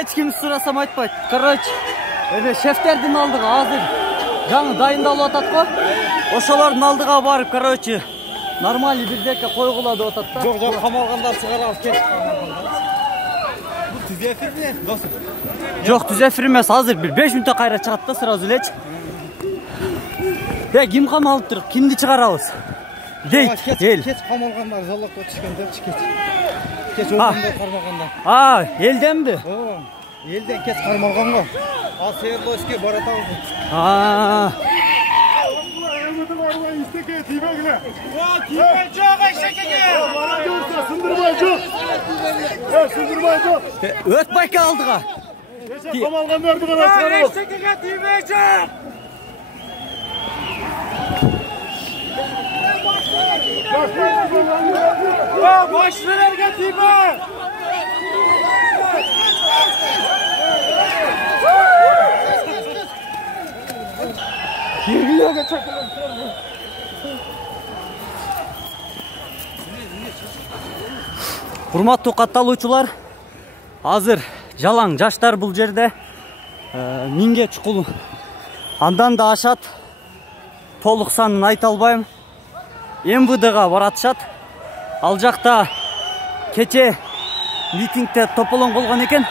Hiç kim sırasam aytpayt. Короче, шефтердин алдыга азыр жаңы дайындалып атат го. Ошолордун алдыга барып, короче, нормальный бирдеке койгула деп атат да. Жок, камалгандар чыгарабыз, кет. Бул түз эфирби, досум? Жок, түз эфир эмес, азыр бир 5 мүнөттө кайра чыгат да, сразу элечи. Ким камалып тур? Кимди чыгарабыз? Дейт, эл. Кет камалгандар жолокко түшкөндөрчү, кет. Кет өңдө кармагандар. Элденби? Элден кет кармалганга. Ал Свердловский баратабыз. Öt bayka aldığa. Камалгандарды гана чыгарабыз. Эчтекеге тийбейчи. Başlarga тийбе. Киргизге чакырып. Урматтуу катталуучулар, азыр жалаң жаштар бул жерде миңге чукул андан да ашат. Толук санын айта албайм. МВДга баратышат. Ал жакта кече митингде тополоң болгон экен.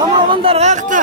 Kamavandar ayakta.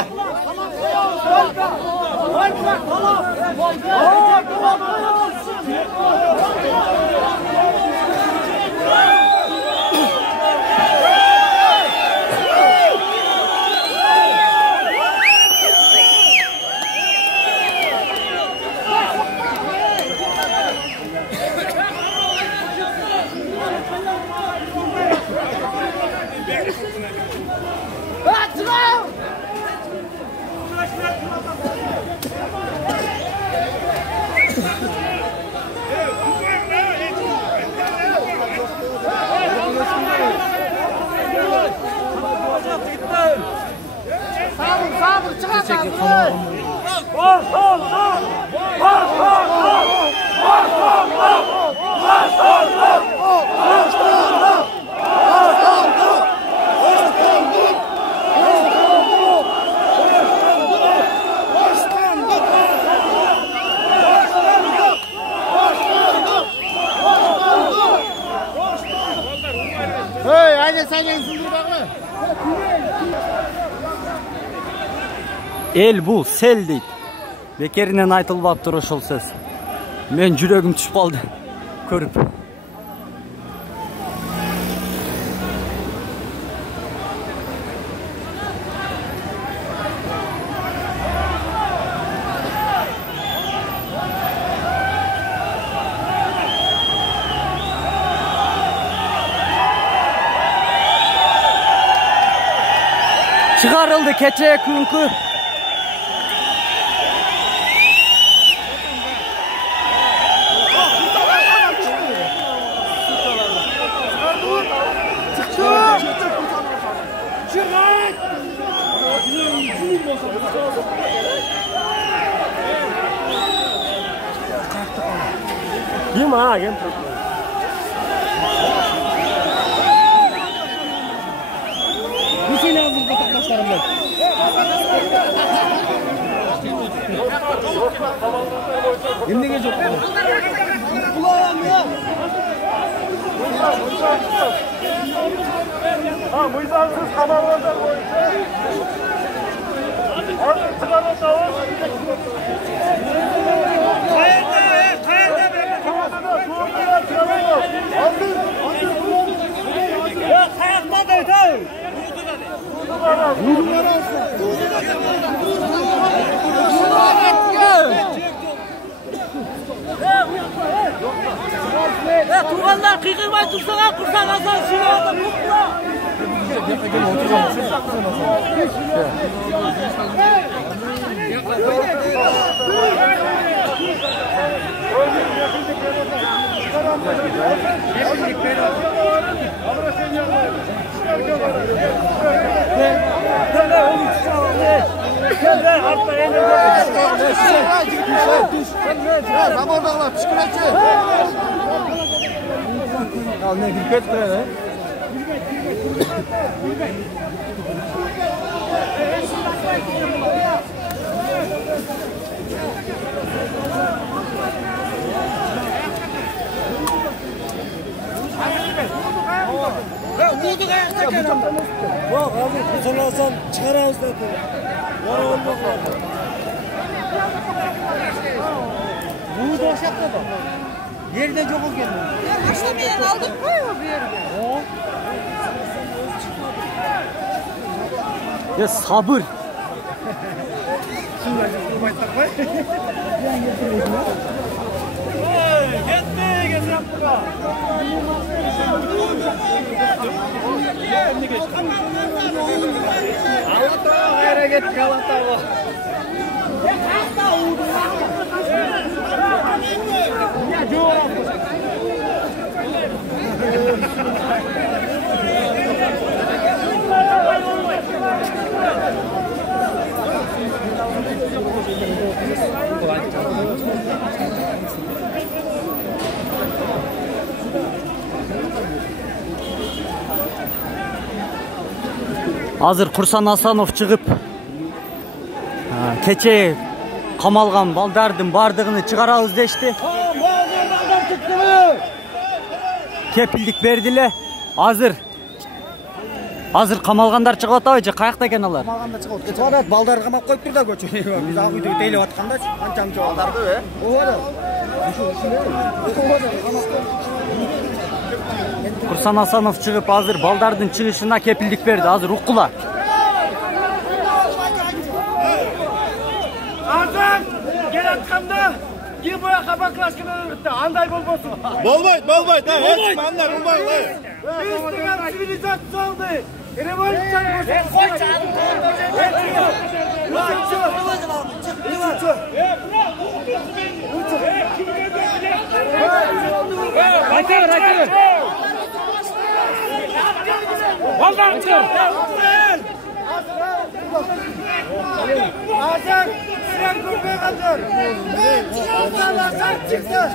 El bu, sel deydi. Bekerinden aytılbaptır ошол söz. Men жүрөгүm түшүп калды көрүп. Çıkarıldı keçe künkü. Gimana kan? Di sini aku kotak pasaran ben. Şimdi geçiyor. Kulağım ya. Ha, bu yüzden siz kamerada koyun. Artık çıkarın tavuk. Ya kayakta da ötey. Ya turganlar kıyılmay tursana kursan azan şurada mutlu. Umudu kayakta kenan. Yok abi kutularsan çıkarırız dedi. Var olmaz abi. Umudu aşağıda da. Yerde çok o geldi. Ya başlamayan aldık koyuyor bir yerde. Ya sabır. Şimdi kurmayı takmayı. Gitti getirem buna. Allah'tan gayrı git Allah'tan var. Ya coğraf. Азыр Курсан Асанов чыгып кече камалган балдардын бардыгын чыгарабыз дешти. Кепилдик бердиле. Азыр камалгандар чыгып атабы же каякта экен алар? Камалгандар чыгып кетип атат. Балдар камап коюп тур да көчөнү. Биз ак үйдө тейлеп атканда канчанча балдарды, Курсан Асанов чыгып азыр балдардын чыгышына кепилдик берди. Азыр уккула. Azam gelatkanda Giboya kapaklashkani bitti. Anday bolbosun. Болбойт, эч мандар болбойт. Biz tugan sivilizatsiya oldu. Revolyutsiya qo'ycha. Aytır. Azam sen kurban kadar. Çıkarsan çıksın.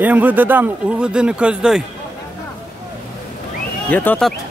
MVD'dan UVD'ni көздөй. Ет отат.